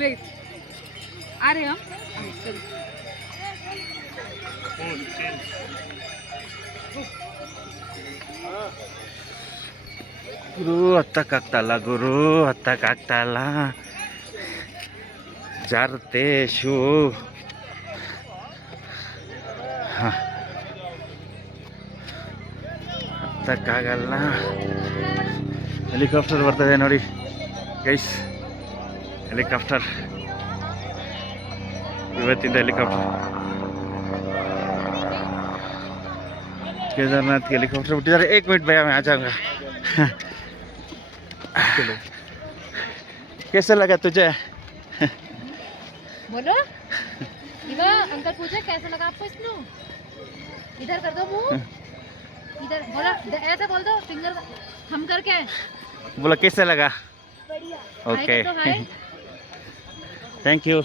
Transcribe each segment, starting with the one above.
वेट आ रहे हम चलो ಗುರು ಹತ್ತಕ್ಕಾಗ್ತಾಯಿಲ್ಲ ಗುರು ಹತ್ತಕ್ಕಾಗ್ತಾಯಿಲ್ಲ ಜಾರುತ್ತೆ ಶೂ ಹತ್ತಕ್ಕಾಗಲ್ಲ ಹೆಲಿಕಾಪ್ಟರ್ ಬರ್ತದೆ ನೋಡಿ ಗೈಸ್ ಹೆಲಿಕಾಪ್ಟರ್ ಇವತ್ತಿಂದ ಹೆಲಿಕಾಪ್ಟರ್ केदारनाथ के हेलीकॉप्टर बिटिದ್ದಾರೆ 1 मिनट भैया मैं आ जाऊंगा चलो कैसा लगा तुझे बोलो इवा अंकल पूछे कैसा लगा आपको स्नो इधर कर दो मुंह इधर बोला ऐसे बोल दो फिंगर हम करके बोला कैसा लगा बढ़िया ओके तो हाय थैंक यू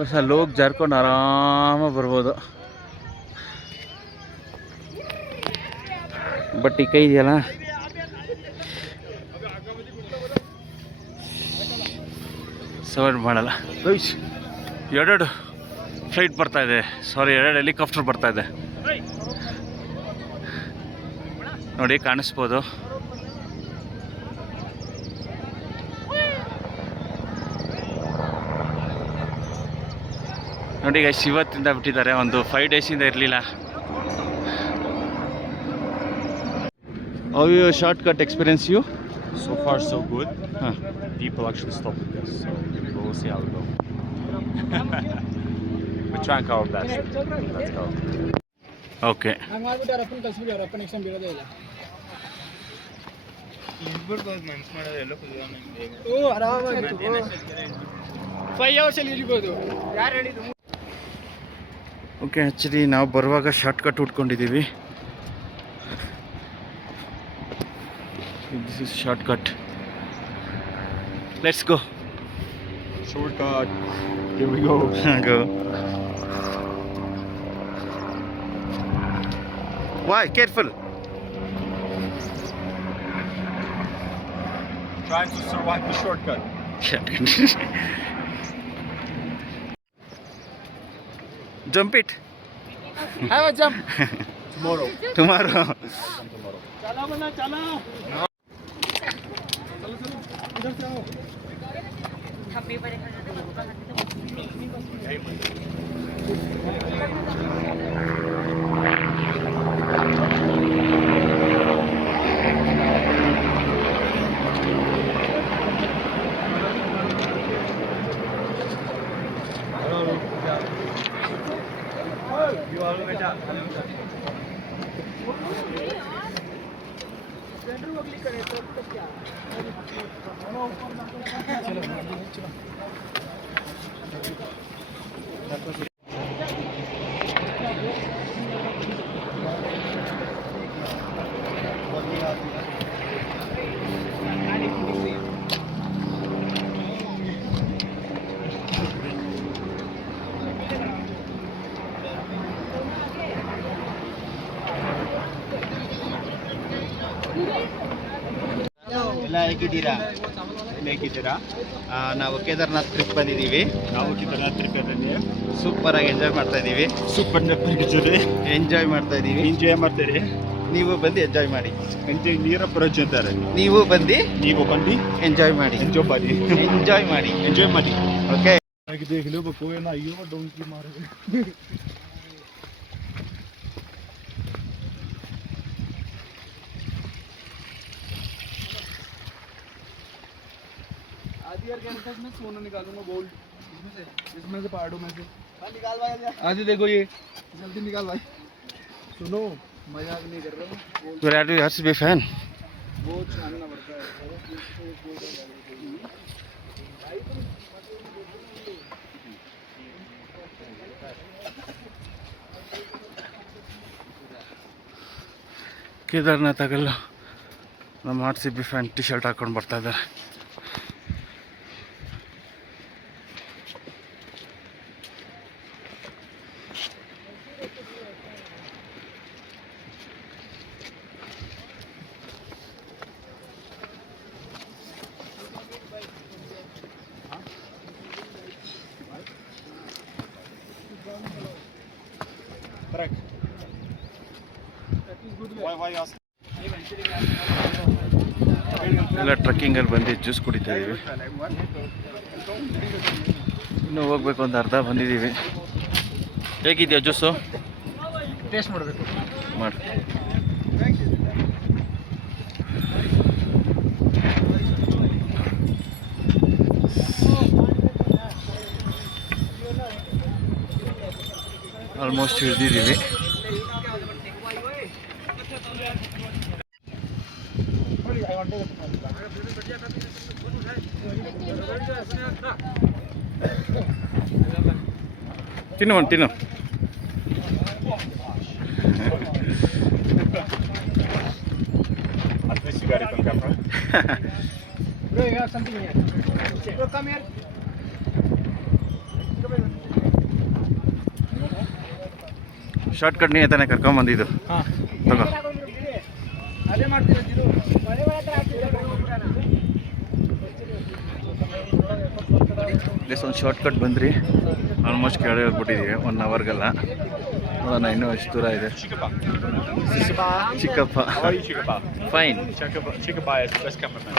ಹೊಸ ಲೋಕ್ ಜಾರ್ಕೊಂಡು ಆರಾಮಾಗಿ ಬರ್ಬೋದು ಬಟ್ ಈ ಕೈ ಇದೆಯಲ್ಲ ಸವರ್ಡ್ ಮಾಡಲ್ಲ ಎರಡೆರಡು ಫ್ಲೈಟ್ ಬರ್ತಾ ಇದೆ ಸಾರಿ ಎರಡು ಹೆಲಿಕಾಪ್ಟರ್ ಬರ್ತಾ ಇದೆ ನೋಡಿ ಕಾಣಿಸ್ಬೋದು ನೋಡಿ ಗೈಸ್ ಇವತ್ತಿಂದ ಬಿಟ್ಟಿದ್ದಾರೆ ಒಂದು 5 ಡೇಸಿಂದ ಇರಲಿಲ್ಲ How your shortcut experience you? So far, so good. People actually stop with this, so we'll see how we go. We're trying our best. Let's go. Okay. Okay actually ನಾವು ಬರುವಾಗ ಶಾರ್ಟ್ಕಟ್ ಹುಡ್ಕೊಂಡಿದ್ದೀವಿ this is shortcut let's go Shortcut. Here we go. Go why careful Trying to survive the shortcut. Jump it. Have a jump. Tomorrow. Tomorrow. Chala bana chala. ಎಲ್ಲ ಹೇಗಿದ್ದೀರಾ ನಾವು ಕೇದಾರ್ನಾಥ್ ಟ್ರಿಪ್ ಬಂದಿದ್ದೀವಿ ನಾವು ಕೇದಾರ್ನಾಥ್ ಟ್ರಿಪ್ ಅಲ್ಲಿ ಸೂಪರ್ ಆಗಿ ಎಂಜಾಯ್ ಮಾಡ್ತಾ ಇದ್ದೀವಿ ಸೂಪರ್ ಎಂಜಾಯ್ ಮಾಡ್ತಾ ಇದ್ದೀವಿ ಎಂಜಾಯ್ ಮಾಡ್ತೀರಿ ನೀವು ಬಂದು ಎಂಜಾಯ್ ಮಾಡಿ ಎಂಜಾಯ್ ನೀರಪ್ಪ ಅಂತಾರೆ ನೀವು ಬಂದು ಎಂಜಾಯ್ ಮಾಡಿ ಎಂಜಾಯ್ ಮಾಡಿ ಓಕೆ देखो ना अयो डोंकी मारे आदि यार क्या मैं सोना निकालूंगा गोल्ड इसमें से पार्टों में से निकाल भाई आदि देखो ये जल्दी निकाल भाई सुनो मजाक नहीं कर रहा हूँ विराट हर्ष भी फैन बहुत छानना पड़ता है ಕೇದಾರ್ನಾಥ್ ಆಗಲ್ಲ ನಮ್ಮ RCB ಫ್ಯಾನ್ ಟಿ ಶರ್ಟ್ ಹಾಕ್ಕೊಂಡು ಬರ್ತಾ ಇದ್ದಾರೆ. Correct. Why ask? ಎಲ್ಲ ಟ್ರಕ್ಕಿಂಗಲ್ಲಿ ಬಂದು ಜ್ಯೂಸ್ ಕುಡಿತಾ ಇದ್ದೀವಿ. ಇನ್ನೂ ಹೋಗ್ಬೇಕು, ಒಂದು ಅರ್ಧ ಬಂದಿದ್ದೀವಿ. ಹೇಗಿದೆಯಾ ಜ್ಯೂಸು? ಟೇಸ್ಟ್ ಮಾಡಬೇಕು ಮಾಡಿ. ಆಲ್ಮೋಸ್ಟ್ ಹಿಡಿದಿದ್ದೀವಿ. ತಿನ್ನು At least you got it on camera. Bro, you have something here. Bro, come here. Short cut ನೀ ತಾನೇ ಕರ್ಕೊಂಬಂದಿದ್ದು. ಹಾಂ ತಗೋ. ಅದೇ ಮಾಡ್ತೀರಾ ಮಳೆ ಪ್ಲೇಸ್ ಒಂದು ಶಾರ್ಟ್ ಕಟ್ ಬಂದ್ರಿ. ಆಲ್ಮೋಸ್ಟ್ ಕೆಳಗೆ ಹೋಗ್ಬಿಟ್ಟಿದ್ದೀವಿ 1 ಅವರ್ಗೆಲ್ಲ. ನೋಡೋಣ ಇನ್ನೂ ಎಷ್ಟು ದೂರ ಇದೆ. ಚಿಕ್ಕಪ್ಪ How are you, Chikapa? Fine. Chikapa is the best cameraman.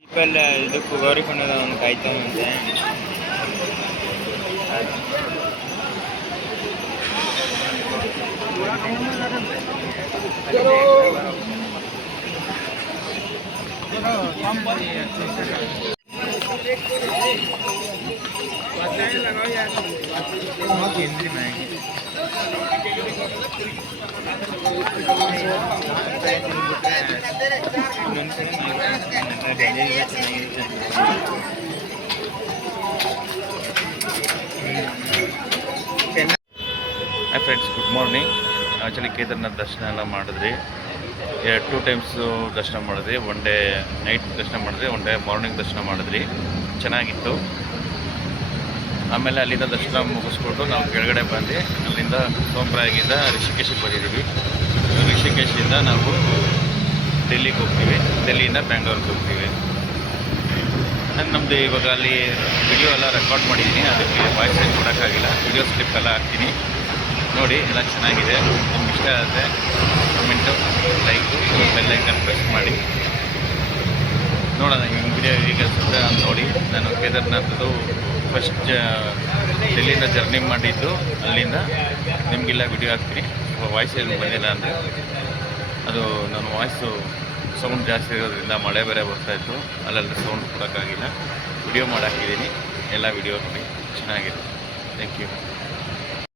People ಇದಕ್ಕೂ ಗೌರಿಕೊಂಡದ ಒಂದು ಕಾಯ್ತಾನಂತೆ. Hi friends, good morning. Actually Kedarnath ದರ್ಶನ ಎಲ್ಲ ಮಾಡಿದ್ರಿ. 2 ಟೈಮ್ಸು ದರ್ಶನ ಮಾಡಿದ್ರಿ. ಒನ್ ಡೇ ನೈಟ್ ದರ್ಶನ ಮಾಡಿದ್ರಿ, ಒನ್ ಡೇ ಮಾರ್ನಿಂಗ್ ದರ್ಶನ ಮಾಡಿದ್ರಿ. ಚೆನ್ನಾಗಿತ್ತು. ಆಮೇಲೆ ಅಲ್ಲಿಂದ ದರ್ಶನ ಮುಗಿಸ್ಬಿಟ್ಟು ನಾವು ಕೆಳಗಡೆ ಬಂದು ಅಲ್ಲಿಂದ ಸೋಮಪ್ರಾಯಾಗಿಂದ ರಿಷಿಕೇಶಿಗೆ ಬಂದಿದ್ದೀವಿ. ರಿಷಿಕೇಶಿಂದ ನಾವು ಡೆಲ್ಲಿಗೆ ಹೋಗ್ತೀವಿ, ಡೆಲ್ಲಿಯಿಂದ ಬ್ಯಾಂಗ್ಳೂರಿಗೆ ಹೋಗ್ತೀವಿ. ನಮ್ಮದು ಇವಾಗ ಅಲ್ಲಿ ವಿಡಿಯೋ ಎಲ್ಲ ರೆಕಾರ್ಡ್ ಮಾಡಿದ್ದೀನಿ, ಅದಕ್ಕೆ ವಾಯ್ಸ್ ಏನು ಕೊಡೋಕ್ಕಾಗಿಲ್ಲ. ವಿಡಿಯೋ ಸ್ಲಿಪ್ ಎಲ್ಲ ಹಾಕ್ತೀನಿ ನೋಡಿ. ಎಲ್ಲ ಚೆನ್ನಾಗಿದೆ. ನಿಮ್ಗೆ ಇಷ್ಟ ಆಗುತ್ತೆ comment, like, bell icon press ಮಾಡಿ. ನೋಡೋಣ ಈ ವಿಡಿಯೋ ಈಗ ಸುತ್ತ ನೋಡಿ. ನಾನು ಕೇದಾರ್ನಾಥದ್ದು ಫಸ್ಟ್ ಡೆಲ್ಲಿಯಿಂದ ಜರ್ನಿ ಮಾಡಿದ್ದು, ಅಲ್ಲಿಂದ ನಿಮಗೆಲ್ಲ ವಿಡಿಯೋ ಹಾಕ್ತೀನಿ. ವಾಯ್ಸ್ ಏನು ಬಂದಿಲ್ಲ ಅಂದರೆ ಅದು ನನ್ನ ವಾಯ್ಸು ಸೌಂಡ್ ಜಾಸ್ತಿ ಇರೋದ್ರಿಂದ ಮಳೆ ಬೇರೆ ಬರ್ತಾಯಿತ್ತು, ಅಲ್ಲೆಲ್ಲ ಸೌಂಡ್ ಕೊಡೋಕ್ಕಾಗಿಲ್ಲ. ವಿಡಿಯೋ ಮಾಡಿ ಹಾಕಿದ್ದೀನಿ. ಎಲ್ಲ ವಿಡಿಯೋ ನೋಡಿ, ಚೆನ್ನಾಗಿದೆ. Thank you.